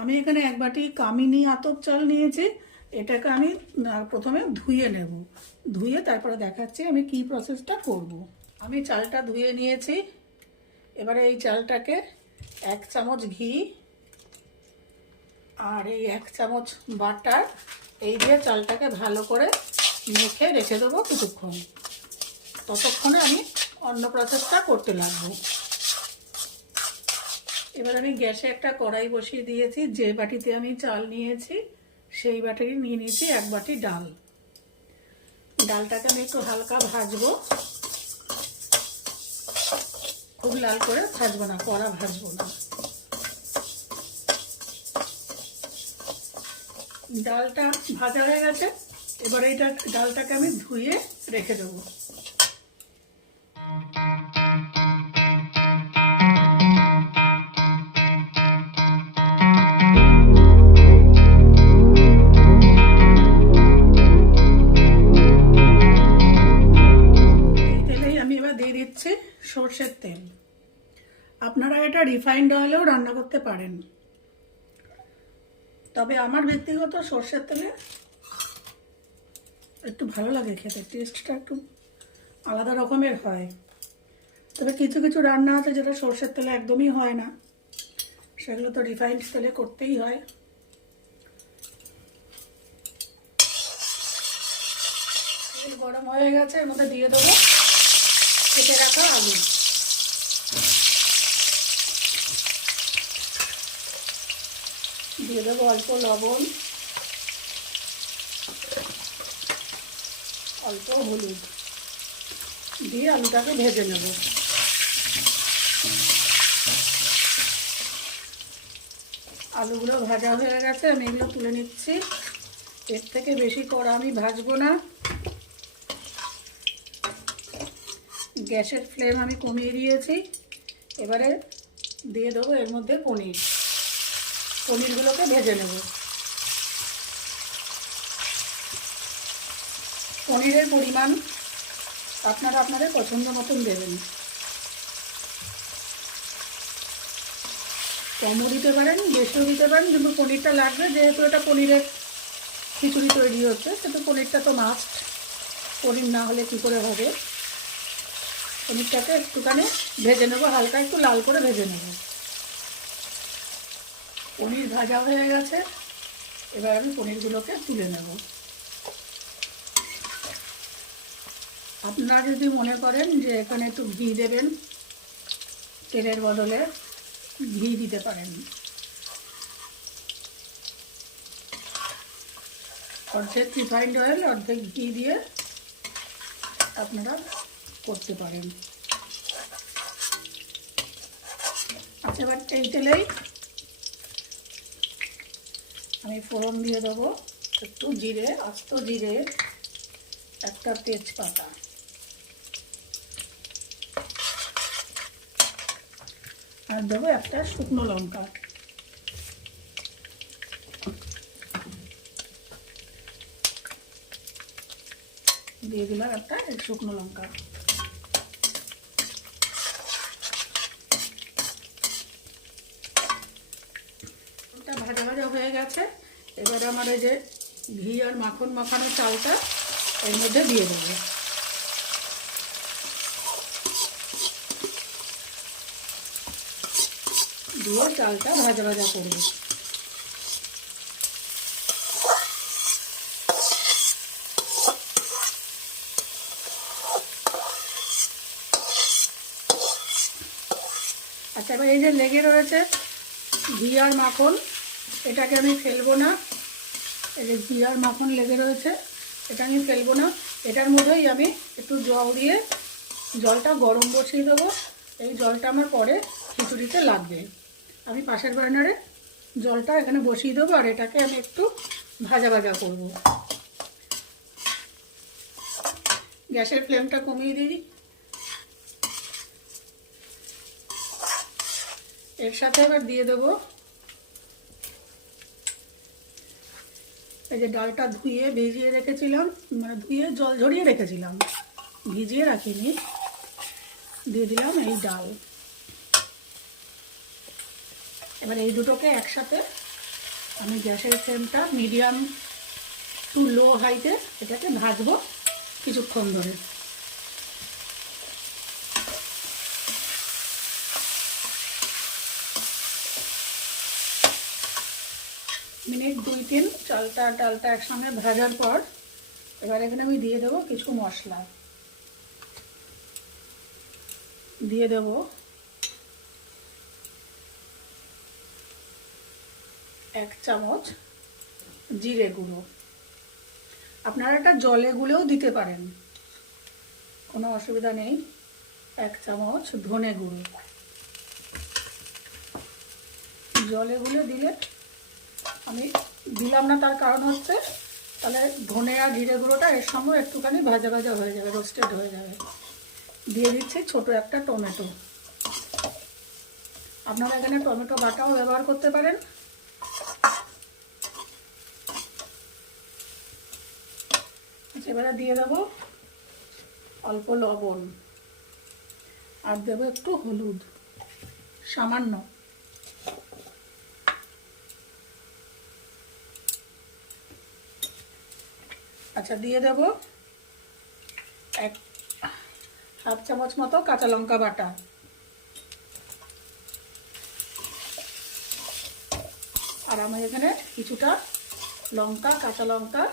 আমি এখানে এক বাটি কামিনী আতপ চাল নিয়েছি। এটাকে আমি প্রথমে ধুয়ে নেব, ধুয়ে তারপরে দেখাচ্ছি আমি কি প্রসেসটা করব। আমি চালটা ধুয়ে নিয়েছি। এবারে এই চালটাকে 1 চামচ ঘি আর এই 1 চামচ বাটার এই দিয়ে চালটাকে ভালো করে মেখে রেখে দেবো কিছুক্ষণ। ততক্ষণে আমি অন্য প্রসেসটা করতে লাগবো। এবার আমি গ্যাসে একটা কড়াই বসিয়ে দিয়েছি। যে বাটিতে আমি চাল নিয়েছি সেই বাটি নিয়ে নিয়েছি 1 বাটি ডাল। ডালটাকে আমি একটু হালকা ভাজবো, খুব লাল করে ভাজবো না, কড়া ভাজবো না। ডালটা ভাজা হয়ে গেছে। এবার এইটা ডালটাকে আমি ধুয়ে রেখে দেবো। দিয়ে দিচ্ছি সর্ষের তেল। আপনারা এটা রিফাইন্ড অয়েলেও রান্না করতে পারেন, তবে আমার ব্যক্তিগত সর্ষের তেলে একটু ভালো লাগে খেতে, টেস্টটা একটু আলাদা রকমের হয়। তবে কিছু কিছু রান্না আছে যেটা সর্ষের তেলে একদমই হয় না, সেগুলো তো রিফাইন্ড তেলে করতেই হয়। তেল গরম হয়ে গেছে, এর মধ্যে দিয়ে দেবো কেটে রাখা আলু। দিয়ে দেবো অল্প লবণ, অল্প হলুদ দিয়ে আলুটাকে ভেজে নেব। আলুগুলো ভাজা হয়ে গেছে, আমি এগুলো তুলে নিচ্ছি। এর থেকে বেশি কড়া আমি ভাজবো না। গ্যাসের ফ্লেম আমি কমিয়ে দিয়েছি। এবারে দিয়ে দেবো এর মধ্যে পনিরগুলোকে ভেজে নেব। পনিরের পরিমাণ আপনারা আপনাদের পছন্দ মতন দেবেন, কমও দিতে পারেন বেশিও দিতে পারেন, কিন্তু পনিরটা লাগবে, যেহেতু এটা পনিরের খিচুড়ি তৈরি হচ্ছে সেহেতু পনিরটা তো মাস্ট। পনির না হলে কী করে হবে। পনিরটাকে একটুখানি ভেজে নেবো, হালকা একটু লাল করে ভেজে নেব। পনির ভাজা হয়ে গেছে, এবার আমি পনিরগুলোকে তুলে নেব। আপনারা যদি মনে করেন যে এখানে একটু ঘি দেবেন, তেলের বদলে ঘি দিতে পারেন। অর্ধেক রিফাইন্ড অয়েল অর্ধেক ঘি দিয়ে আপনারা করতে পারেন। আচ্ছা, এবার এই তেলেই আমি ফোড়ন দিয়ে দেবো একটু জিরে, আস্ত জিরে, একটা তেজপাতা, আর দেবো একটা শুকনো লঙ্কা। দিয়ে দিলাম একটা শুকনো লঙ্কা। ভাজা ভাজা হয়ে গেছে। এবার আমার এই যে ঘি আর মাখন মাখানো চালটা এর মধ্যে দিয়ে দেবো। দিয়ে চালটা ভাজা ভাজা করবো। আচ্ছা, এবার এই যে লেগে রয়েছে ঘি আর মাখন, এটাকে আমি ফেলবো না। এই যে ঘি আর মাখন লেগে রয়েছে, এটা আমি ফেলবো না। এটার মধ্যেই আমি একটু জল দিয়ে জলটা গরম বসিয়ে দেবো। এই জলটা আমার পরে খিচুড়িতে লাগবে। আমি পাশের বার্নারে জলটা এখানে বসিয়ে দেবো, আর এটাকে আমি একটু ভাজা ভাজা করব। গ্যাসের ফ্লেমটা কমিয়ে দিই। এর সাথে এবার দিয়ে দেবো এই যে ডালটা ধুয়ে ভিজিয়ে রেখেছিলাম, মানে ধুয়ে জল ঝরিয়ে রেখেছিলাম, ভিজিয়ে রাখিনি। দিয়ে দিলাম এই ডাল। এবার এই দুটোকে একসাথে আমি গ্যাসের ফ্লেমটা মিডিয়াম টু লো হাইতে এটাকে ভাজবো কিছুক্ষণ ধরে। মিনিট 2-3 ডালটা একসঙ্গে ভাজার পর এবার এখানে আমি দিয়ে দেবো কিছু মশলা। দিয়ে দেবো 1 চামচ জিরে গুঁড়ো। আপনারা এটা জলে গুলেও দিতে পারেন, কোনো অসুবিধা নেই। 1 চামচ ধনে গুঁড়ো। জলে গুলে দিলে আমি দিলাম না, তার কারণ হচ্ছে তাহলে ধনে আর জিরে গুঁড়োটা এর সঙ্গে একটুখানি ভাজা ভাজা হয়ে যাবে, রোস্টেড হয়ে যাবে। দিয়ে দিচ্ছি ছোট একটা টমেটো। আপনারা এখানে টমেটো বাটাও ব্যবহার করতে পারেন। এবারে দিয়ে দেবো অল্প লবণ আর দেবো একটু হলুদ, সামান্য। আচ্ছা, দিয়ে দেবো 1/2 চামচ মতো কাঁচা লঙ্কা বাটা। আর আমি এখানে কিছুটা লঙ্কা, কাঁচা লঙ্কা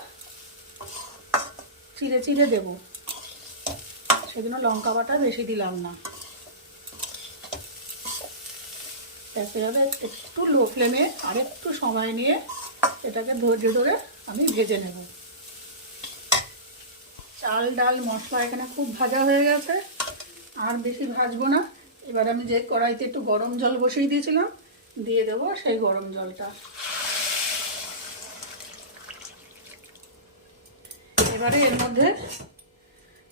চিড়ে চিড়ে দেবো, সেজন্য লঙ্কা বাটা বেশি দিলাম না। এভাবে একটু লো ফ্লেমে আর একটু সময় নিয়ে এটাকে ধৈর্য ধরে আমি ভেজে নেব। চাল ডাল মশলা এখানে খুব ভাজা হয়ে গেছে, আর বেশি ভাজবো না। এবার আমি যে কড়াইতে একটু গরম জল বসিয়ে দিয়েছিলাম দিয়ে দেবো সেই গরম জলটা। এবারে এর মধ্যে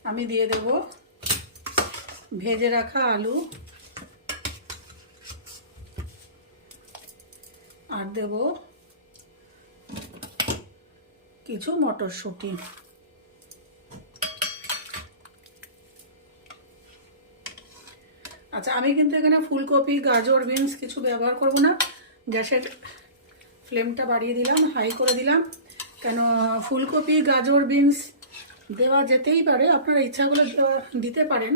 আমি দিয়ে দেব ভেজে রাখা আলু আর দেব কিছু মটরশুঁটি। আচ্ছা, আমি কিন্তু এখানে ফুলকপি, গাজর, বিনস কিছু ব্যবহার করব না। গ্যাসের ফ্লেমটা বাড়িয়ে দিলাম, হাই করে দিলাম। কেন, ফুলকপি, গাজর, বিনস দেওয়া যেতেই পারে, আপনারা ইচ্ছাগুলো দিতে পারেন,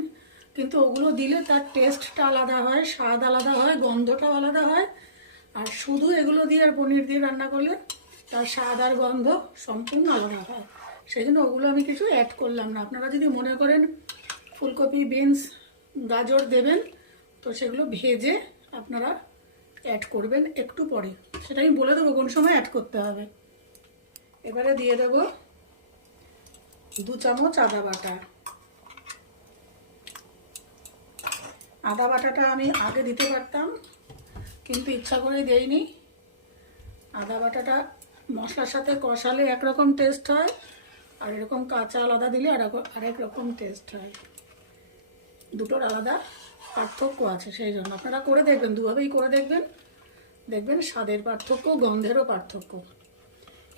কিন্তু ওগুলো দিলে তার টেস্টটা আলাদা হয়, স্বাদ আলাদা হয়, গন্ধটাও আলাদা হয়। আর শুধু এগুলো দিয়ে আর পনির দিয়ে রান্না করলে তার স্বাদ আর গন্ধ সম্পূর্ণ আলাদা হয়। সেই জন্য ওগুলো আমি কিছু অ্যাড করলাম না। আপনারা যদি মনে করেন ফুলকপি, বিনস, গাজর দেবেন, তো সেগুলো ভেজে আপনারা অ্যাড করবেন একটু পরে, সেটা আমি বলে দেবো কোন সময় অ্যাড করতে হবে। এবারে দিয়ে দেবো 2 চামচ আদা বাটা। আদা বাটাটা আমি আগে দিতে পারতাম, কিন্তু ইচ্ছা করে দেইনি। আদা বাটাটা মশলার সাথে কষালে একরকম টেস্ট হয়, আর এরকম কাঁচা আলাদা দিলে আরেক রকম টেস্ট হয়। দুটোর আলাদা পার্থক্য আছে, সেই জন্য আপনারা করে দেখবেন, দুভাবেই করে দেখবেন, দেখবেন স্বাদের পার্থক্য, গন্ধেরও পার্থক্য।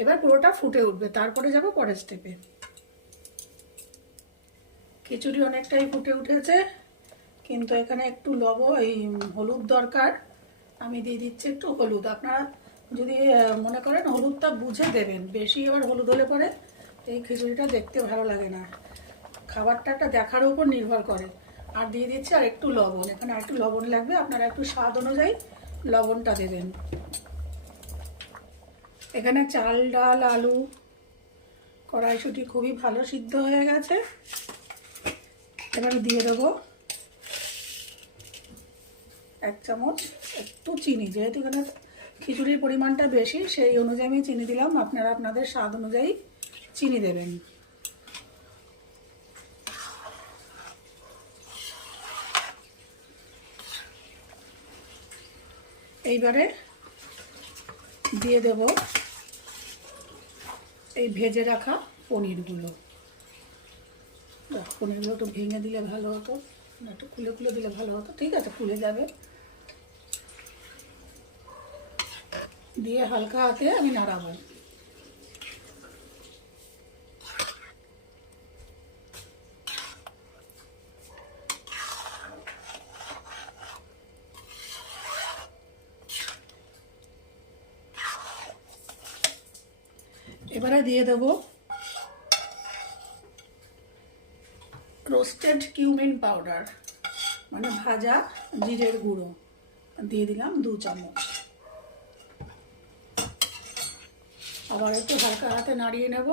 এবার পুরোটা ফুটে উঠবে, তারপরে যাব পরের স্টেপে। খিচুড়ি অনেকটাই ফুটে উঠেছে, কিন্তু এখানে একটু হলুদ দরকার। আমি দিয়ে দিচ্ছি একটু হলুদ। আপনারা যদি মনে করেন হলুদটা বুঝে দেবেন, বেশি এবার হলুদ হলে পরে এই খিচুড়িটা দেখতে ভালো লাগে না, খাবারটা একটা দেখার উপর নির্ভর করে। আর দিয়ে দিচ্ছি আর একটু লবণ, এখানে আর একটু লবণ লাগবে, আপনারা একটু স্বাদ অনুযায়ী লবণটা দেবেন। এখানে চাল ডাল আলু কড়াইশুঁটি খুবই ভালো সিদ্ধ হয়ে গেছে। এবার দিয়ে দেবো 1 চামচ একটু চিনি, যেহেতু এখানে খিচুড়ির পরিমাণটা বেশি সেই অনুযায়ী আমি চিনি দিলাম, আপনারা আপনাদের স্বাদ অনুযায়ী চিনি দেবেন। এইবারে দিয়ে দেব এই ভেজে রাখা পনিরগুলো। পনিরগুলো একটু ভেঙে দিলে ভালো হতো, একটু খুলে খুলে দিলে ভালো হতো। ঠিক আছে, খুলে যাবে। দিয়ে হালকা হাতে আমি নাড়াবো। এবারে দিয়ে দেবো রোস্টেড কিউমিন পাউডার, মানে ভাজা জিরের গুঁড়ো, দিয়ে দিলাম 2 চামচ। আবার একটু হালকা হাতে নাড়িয়ে নেব।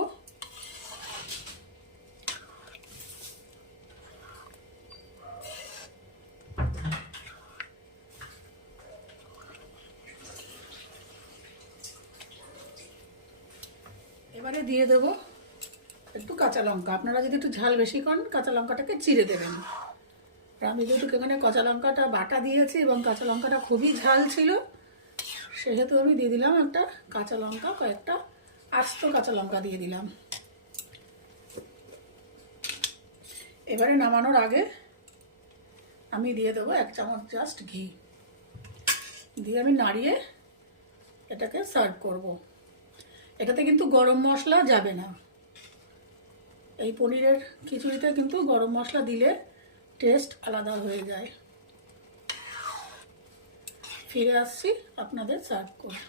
এবারে দিয়ে দেবো একটু কাঁচা লঙ্কা। আপনারা যদি একটু ঝাল বেশি করেন কাঁচা লঙ্কাটাকে চিড়ে দেবেন। আর আমি যেহেতু এখানে কাঁচা লঙ্কাটা বাটা দিয়েছি এবং কাঁচা লঙ্কাটা খুবই ঝাল ছিল, সেহেতু আমি দিয়ে দিলাম একটা কাঁচা লঙ্কা, কয়েকটা আস্ত কাঁচা লঙ্কা দিয়ে দিলাম। এবারে নামানোর আগে আমি দিয়ে দেবো 1 চামচ জাস্ট ঘি, দিয়ে আমি নাড়িয়ে এটাকে সার্ভ করব। এটাতে কিন্তু গরম মশলা যাবে না। এই পনিরের খিচুড়িতে কিন্তু গরম মশলা দিলে টেস্ট আলাদা হয়ে যায়। ফিরে আসছি আপনাদের সার্ভ করে।